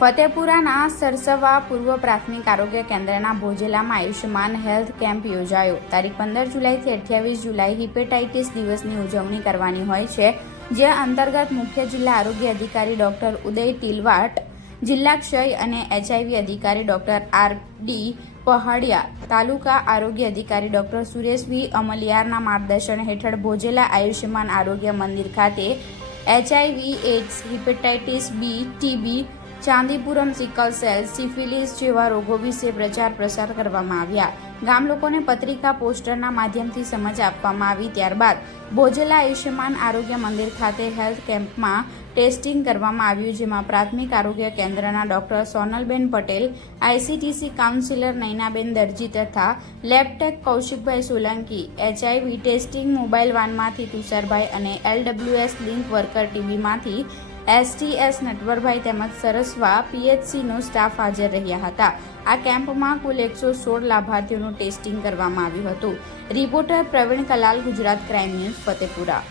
ફતેપુરાના સરસવા પૂર્વ પ્રાથમિક આરોગ્ય કેન્દ્રના ભોજેલામાં આયુષ્યમાન હેલ્થ કેમ્પ યોજાયો. તારીખ 15 જુલાઈથી 28 જુલાઈ હિપેટાઇટિસ દિવસની ઉજવણી કરવાની હોય છે, જે અંતર્ગત મુખ્ય જિલ્લા આરોગ્ય અધિકારી ડોક્ટર ઉદય ટીલવાટ, જિલ્લા ક્ષય અને HIV અધિકારી ડોક્ટર R.D. પહાડિયા, તાલુકા આરોગ્ય અધિકારી ડોક્ટર સુરેશ V. અમલિયારના માર્ગદર્શન હેઠળ ભોજેલા આયુષ્યમાન આરોગ્ય મંદિર ખાતે HIV, AIDS, hepatitis B, TB, Chandipuram, sickle cell, syphilis જેવા રોગો વિશે પ્રચાર પ્રસાર કરવામાં આવ્યા. ગામ લોકોને પત્રિકા, પોસ્ટરના માધ્યમથી સમજ આપવામાં આવી. ત્યારબાદ ભોજેલા આયુષ્યમાન આરોગ્ય મંદિર ખાતે હેલ્થ કેમ્પમાં ટેસ્ટિંગ કરવામાં આવ્યું, જેમાં પ્રાથમિક આરોગ્ય કેન્દ્રના doctor Sonalben Patel, ICTC counsellor Nainaben Darji તથા lab tech Kaushikbhai Solanki, HIV testing mobile વાનમાંથી તુષારભાઈ અને LWS લિંક વર્કર TBમાંથી STS નટવરભાઈ તેમજ સરસવા PHCનો સ્ટાફ હાજર રહ્યા હતા. આ કેમ્પમાં કુલ 116 લાભાર્થીઓનું ટેસ્ટિંગ કરવામાં આવ્યું હતું. Reporter Praveen Kalal, Gujarat crime news, Fatepura.